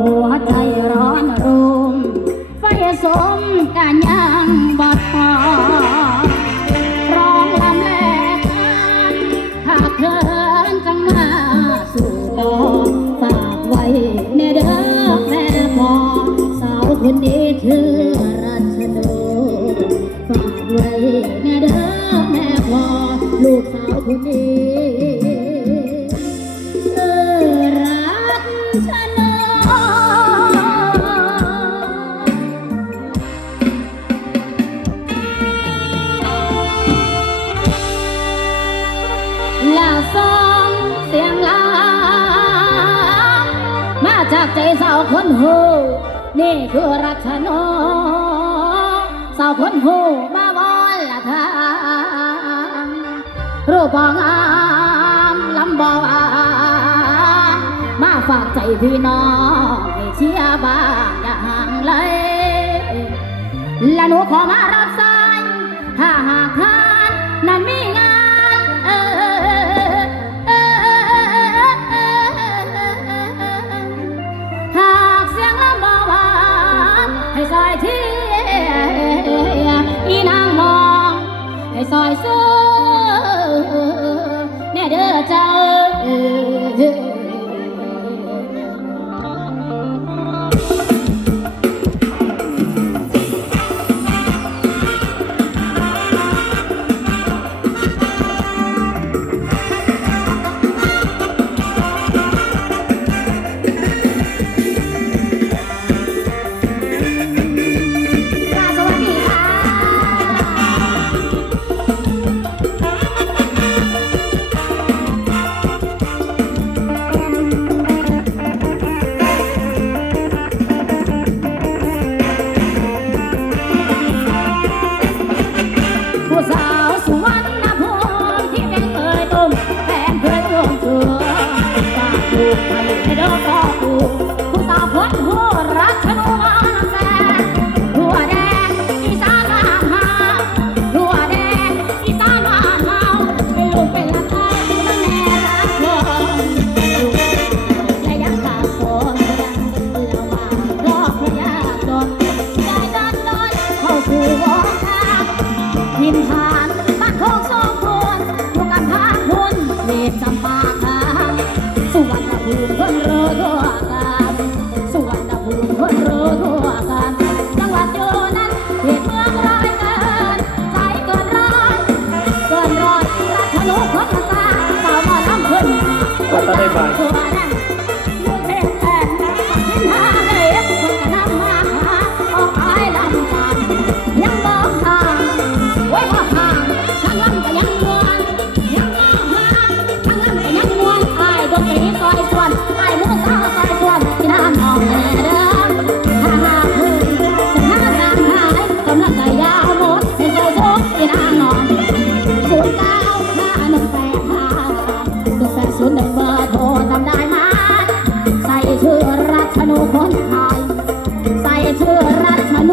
หัวใจร้อนรุมไฟสมกันยังบัดพอร้องลำแลกันหากเธอจังมาสู่ต่อฝากไว้ในเด้อแม่พอสาวคนนี้ถือรัชนฝากไว้แม่เด้อแม่พอลูกสาวคนนี้าวคนหูนี่คือรัชนกสาวคนหูมาบอลละทางรูปองามลำบองมาฝากใจพี่น้องให้เชียบ้างอย่าห่างเลยและหนูขอมารับสายถ้าหาก ให้ซอยเสื้อแม่เด้อเจ้า จำปาคาสุวรรณภูมิคนรู้ทั่วกันสวรรณภูมิคนรู้ทั่วกันจังหวัดอยู่นั้นเขตเมืองร้อยเกินใจเกินร้อนเกินร้อนรักชนุคนมาซาสาวหมาลำขึ้นคนตาทั่ว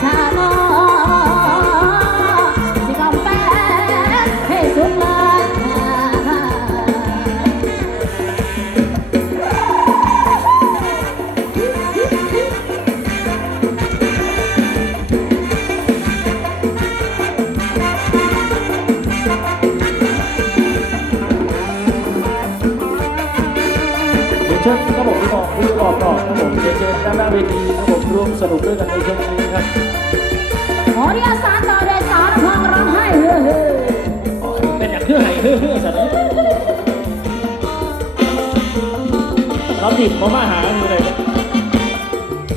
time ชิญงนี้ครับผมที่บอกที่บอกต่อครับผมเจเจด้านหน้าเวทีครับผมร่วมสนุกด้วยกันในช่วงนี้ครับขอเรียกสาต่อเดชสารพังร้องห้เฮ้อเป็นอย่างเพื่อให้เฮ้อเฮ้อสัตว์ครับดิบมามาหา